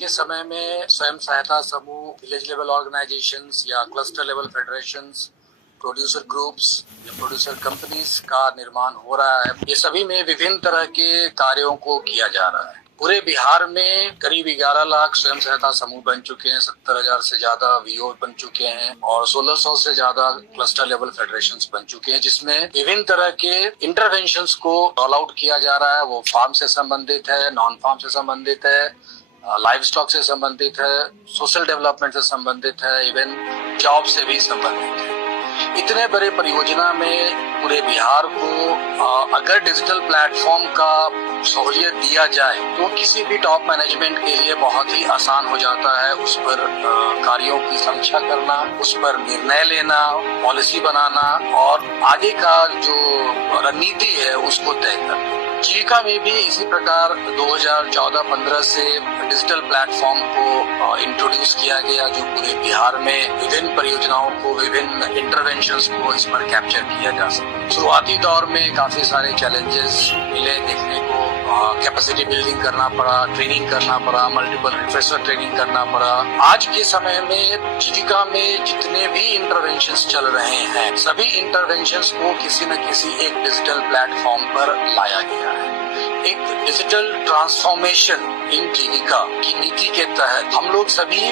के समय में स्वयं सहायता समूह, विलेज लेवल ऑर्गेनाइजेशंस या cluster level federations, producer groups या प्रोड्यूसर कंपनीज का निर्माण हो रहा है। ये सभी में विभिन्न तरह के कार्यों को किया जा रहा है। पूरे बिहार में करीब 11 लाख स्वयं सहायता समूह बन चुके हैं, 70,000 से ज्यादा वीओ बन चुके हैं और 1600 से ज्यादा क्लस्टर लेवल फेडरेशंस बन चुके हैं, जिसमें विभिन्न तरह के इंटरवेंशंस को रोल आउट किया जा रहा है। वो फार्म से संबंधित है, नॉन फार्म से संबंधित है, लाइव स्टॉक से संबंधित है, सोशल डेवलपमेंट से संबंधित है, इवन जॉब से भी संबंधित है। इतने बड़े परियोजना में पूरे बिहार को अगर डिजिटल प्लेटफॉर्म का सहूलियत दिया जाए तो किसी भी टॉप मैनेजमेंट के लिए बहुत ही आसान हो जाता है उस पर कार्यों की समीक्षा करना, उस पर निर्णय लेना, पॉलिसी बनाना और आगे का जो रणनीति है उसको तय करना। जीविका में भी इसी प्रकार 2014-15 से डिजिटल प्लेटफॉर्म को इंट्रोड्यूस किया गया, जो पूरे बिहार में विभिन्न परियोजनाओं को, विभिन्न इंटरवेंशंस को इस पर कैप्चर किया जा सके। शुरुआती दौर में काफी सारे चैलेंजेस मिले देखने को, कैपेसिटी बिल्डिंग करना पड़ा, ट्रेनिंग करना पड़ा, मल्टीपल रिफ्रेशर ट्रेनिंग करना पड़ा। आज के समय में जीविका में जितने भी इंटरवेंशंस चल रहे हैं, सभी इंटरवेंशंस को किसी न किसी एक डिजिटल प्लेटफॉर्म पर लाया गया है। एक डिजिटल ट्रांसफॉर्मेशन इन जीविका की नीति के तहत हम लोग सभी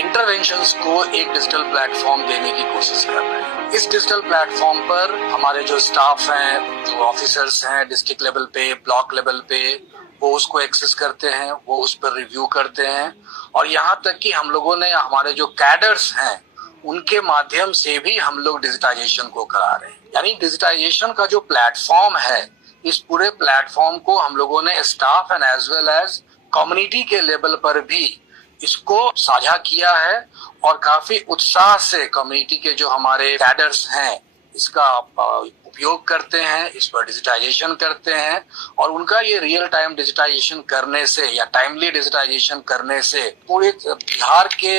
इंटरवेंशंस को एक डिजिटल प्लेटफॉर्म देने की कोशिश कर रहे हैं। इस डिजिटल प्लेटफॉर्म पर हमारे जो स्टाफ हैं, जो ऑफिसर्स हैं डिस्ट्रिक्ट लेवल पे, ब्लॉक लेवल पे, वो उसको एक्सेस करते हैं, वो उस पर रिव्यू करते हैं और यहाँ तक कि हम लोगों ने हमारे जो कैडर्स हैं उनके माध्यम से भी हम लोग डिजिटाइजेशन को करा रहे हैं। यानी डिजिटाइजेशन का जो प्लेटफॉर्म है, इस पूरे प्लेटफॉर्म को हम लोगों ने staff and as well as community के लेवल पर भी इसको साझा किया है और काफी उत्साह से कम्युनिटी के जो हमारे कैडर्स हैं इसका उपयोग करते हैं, इस पर डिजिटाइजेशन करते हैं और उनका ये रियल टाइम डिजिटाइजेशन करने से या टाइमली डिजिटाइजेशन करने से पूरे बिहार के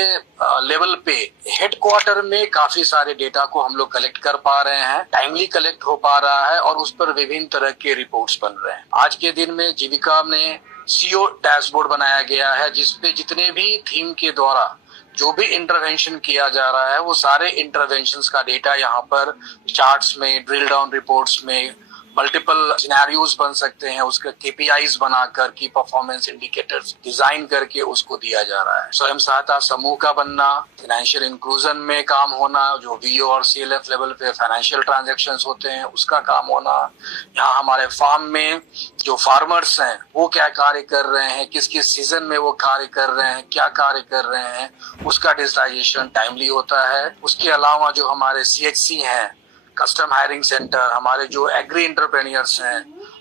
लेवल पे हेडक्वार्टर में काफी सारे डेटा को हम लोग कलेक्ट कर पा रहे हैं, टाइमली कलेक्ट हो पा रहा है और उस पर विभिन्न तरह के रिपोर्ट्स बन रहे हैं। आज के दिन में जीविका में सीओ डैशबोर्ड बनाया गया है, जिसपे जितने भी थीम के द्वारा जो भी इंटरवेंशन किया जा रहा है वो सारे इंटरवेंशंस का डेटा यहाँ पर चार्ट्स में, ड्रिल डाउन रिपोर्ट्स में मल्टीपल सिनेरियोज बन सकते हैं, उसका केपीआईज बनाकर की परफॉर्मेंस इंडिकेटर्स डिजाइन करके उसको दिया जा रहा है। स्वयं सहायता समूह का बनना, फाइनेंशियल इंक्लूजन में काम होना, जो वीओ और सीएलएफ लेवल पे फाइनेंशियल ट्रांजैक्शंस होते हैं उसका काम होना, यहाँ हमारे फार्म में जो फार्मर्स हैं वो क्या कार्य कर रहे हैं, किस किस सीजन में वो कार्य कर रहे हैं, क्या कार्य कर रहे हैं, उसका डिजिटाइजेशन टाइमली होता है। उसके अलावा जो हमारे सीएचसी हैं, कस्टम हायरिंग सेंटर, हमारे जो एग्री एंटरप्रेन्योर्स हैं,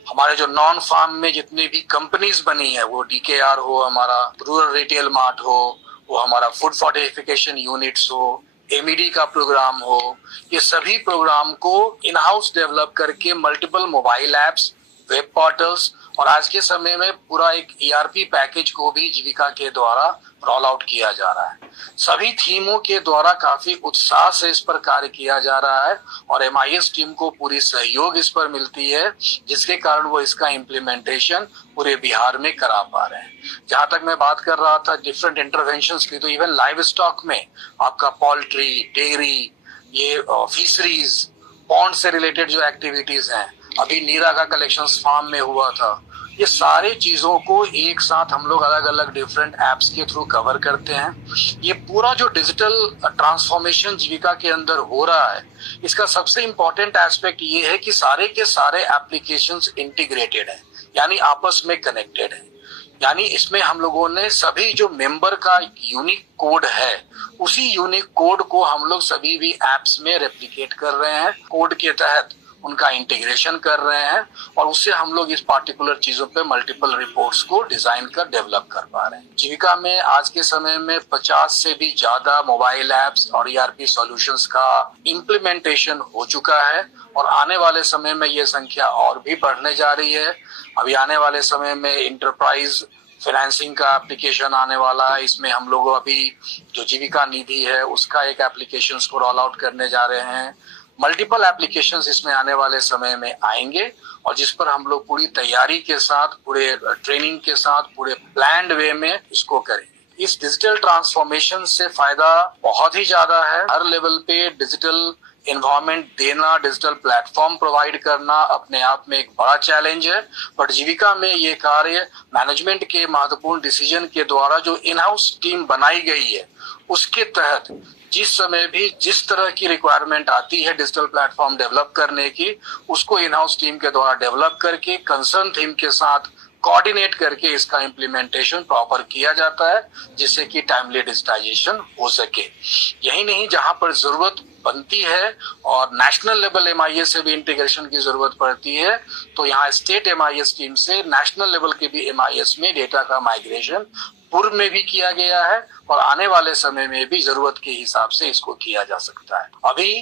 हमारे जो नॉन फार्म में जितनी भी कंपनीज बनी है, वो डीकेआर हो, हमारा रूरल रिटेल मार्ट हो, वो हमारा फूड फोर्टिफिकेशन यूनिट्स हो, एमईडी का प्रोग्राम हो, ये सभी प्रोग्राम को इन हाउस डेवलप करके multiple mobile apps, web portals और आज के समय में पूरा एक ईआरपी पैकेज को भी जीविका के द्वारा रोल आउट किया जा रहा है। सभी थीमों के द्वारा काफी उत्साह से इस पर कार्य किया जा रहा है और एमआईएस टीम को पूरी सहयोग इस पर मिलती है, जिसके कारण वो इसका इम्प्लीमेंटेशन पूरे बिहार में करा पा रहे हैं। जहां तक मैं बात कर रहा था डिफरेंट इंटरवेंशंस की, तो इवन लाइव स्टॉक में आपका पोल्ट्री, डेयरी, ये फिशरीज, पॉन्ड से रिलेटेड जो एक्टिविटीज हैं, अभी नीरा का कलेक्शन फार्म में हुआ था, ये सारे चीजों को एक साथ हम लोग अलग अलग डिफरेंट एप्स के थ्रू कवर करते हैं। ये पूरा जो डिजिटल ट्रांसफॉर्मेशन जीविका के अंदर हो रहा है, इसका सबसे इम्पोर्टेंट एस्पेक्ट ये है कि सारे के सारे एप्लीकेशंस इंटीग्रेटेड हैं, यानी आपस में कनेक्टेड है। यानी इसमें हम लोगों ने सभी जो मेंबर का यूनिक कोड है, उसी यूनिक कोड को हम लोग सभी भी एप्स में रेप्लिकेट कर रहे हैं, कोड के तहत उनका इंटीग्रेशन कर रहे हैं और उससे हम लोग इस पार्टिकुलर चीजों पे मल्टीपल रिपोर्ट्स को डिजाइन कर डेवलप कर पा रहे हैं। जीविका में आज के समय में 50 से भी ज्यादा मोबाइल एप्स और ईआरपी सॉल्यूशंस का इम्प्लीमेंटेशन हो चुका है और आने वाले समय में ये संख्या और भी बढ़ने जा रही है। अभी आने वाले समय में इंटरप्राइज फाइनेंसिंग का एप्लीकेशन आने वाला है। इसमें हम लोग अभी जो जीविका निधि है उसका एक एप्लीकेशन को रोल आउट करने जा रहे हैं। मल्टीपल एप्लीकेशंस इसमें आने वाले समय में आएंगे और जिस पर हम लोग पूरी तैयारी के साथ, पूरे ट्रेनिंग के साथ, पूरे प्लान्ड वे में इसको करेंगे। इस डिजिटल ट्रांसफॉर्मेशन से फायदा बहुत ही ज्यादा है। हर लेवल पे डिजिटल एनवायरनमेंट देना, डिजिटल प्लेटफॉर्म प्रोवाइड करना अपने आप में एक बड़ा चैलेंज है, बट जीविका में ये कार्य मैनेजमेंट के महत्वपूर्ण डिसीजन के द्वारा जो इन हाउस टीम बनाई गई है उसके तहत जिस समय भी जिस तरह की रिक्वायरमेंट आती है डिजिटल प्लेटफॉर्म डेवलप करने की, उसको इन हाउस टीम के द्वारा डेवलप करके कंसर्न टीम के साथ कोऑर्डिनेट करके इसका इम्प्लीमेंटेशन प्रॉपर किया जाता है, जिससे कि टाइमली डिजिटाइजेशन हो सके। यही नहीं, जहां पर जरूरत बनती है और नेशनल लेवल एमआईएस से भी इंटीग्रेशन की जरूरत पड़ती है, तो यहाँ स्टेट एमआईएस टीम से नेशनल लेवल के भी एमआईएस में डेटा का माइग्रेशन पूर्व में भी किया गया है और आने वाले समय में भी जरूरत के हिसाब से इसको किया जा सकता है। अभी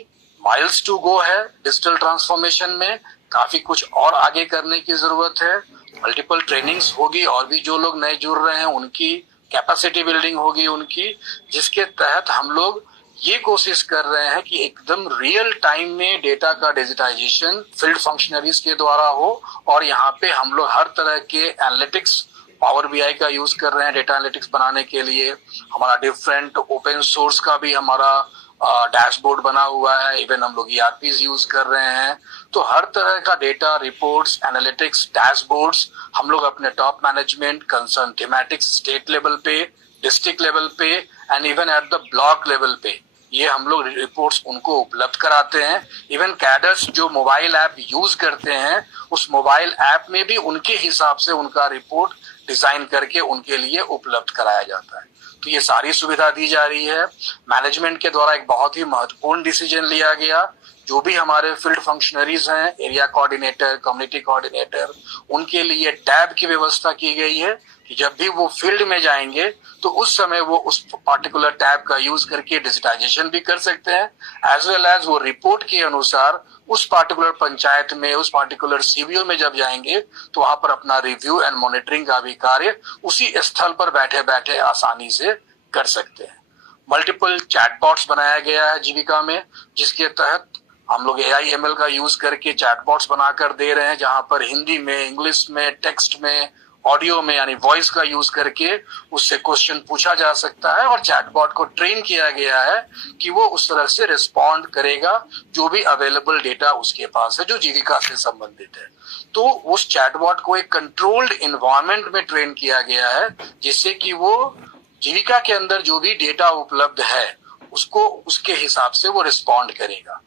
माइल्स टू गो है डिजिटल ट्रांसफॉर्मेशन में, काफी कुछ और आगे करने की जरूरत है। मल्टीपल ट्रेनिंग्स होगी और भी जो लोग नए जुड़ रहे हैं उनकी कैपेसिटी बिल्डिंग होगी उनकी, जिसके तहत हम लोग ये कोशिश कर रहे हैं कि एकदम रियल टाइम में डेटा का डिजिटाइजेशन फील्ड फंक्शनरीज के द्वारा हो और यहाँ पे हम लोग हर तरह के एनालिटिक्स, पावर बीआई का यूज कर रहे हैं डेटा एनालिटिक्स बनाने के लिए। हमारा डिफरेंट ओपन सोर्स का भी हमारा डैशबोर्ड बना हुआ है, इवन हम लोग ईआरपीज यूज कर रहे हैं। तो हर तरह का डेटा, रिपोर्ट्स, एनालिटिक्स, डैशबोर्ड्स हम लोग अपने top management, concern thematics, state level पे, डिस्ट्रिक्ट लेवल पे and even at the block level पे ये हम लोग रिपोर्ट्स उनको उपलब्ध कराते हैं। इवन कैडर्स जो मोबाइल ऐप यूज करते हैं उस मोबाइल ऐप में भी उनके हिसाब से उनका रिपोर्ट डिजाइन करके उनके लिए उपलब्ध कराया जाता है। तो ये सारी सुविधा दी जा रही है। मैनेजमेंट के द्वारा एक बहुत ही महत्वपूर्ण डिसीजन लिया गया, जो भी हमारे फील्ड फंक्शनरीज हैं, एरिया कोऑर्डिनेटर, कम्युनिटी कोऑर्डिनेटर, उनके लिए टैब की व्यवस्था की गई है कि जब भी वो फील्ड में जाएंगे तो उस समय वो उस पार्टिकुलर टैब का यूज करके डिजिटाइजेशन भी कर सकते हैं, एज वेल एज वो रिपोर्ट के अनुसार उस पार्टिकुलर पंचायत में, उस पार्टिकुलर सीबीओ में जब जाएंगे तो वहां पर अपना रिव्यू एंड मॉनिटरिंग का भी कार्य उसी स्थल पर बैठे बैठे आसानी से कर सकते हैं। मल्टीपल चैटबॉट्स बनाया गया है जीविका में, जिसके तहत हम लोग AI/ML का यूज करके चैटबॉट्स बनाकर दे रहे हैं, जहां पर हिंदी में, इंग्लिश में, टेक्स्ट में, ऑडियो में यानी वॉइस का यूज करके उससे क्वेश्चन पूछा जा सकता है और चैटबॉट को ट्रेन किया गया है कि वो उस तरह से रिस्पॉन्ड करेगा जो भी अवेलेबल डेटा उसके पास है जो जीविका से संबंधित है। तो उस चैटबॉट को एक कंट्रोल्ड एनवायरनमेंट में ट्रेन किया गया है, जिससे कि वो जीविका के अंदर जो भी डेटा उपलब्ध है उसको उसके हिसाब से वो रिस्पॉन्ड करेगा।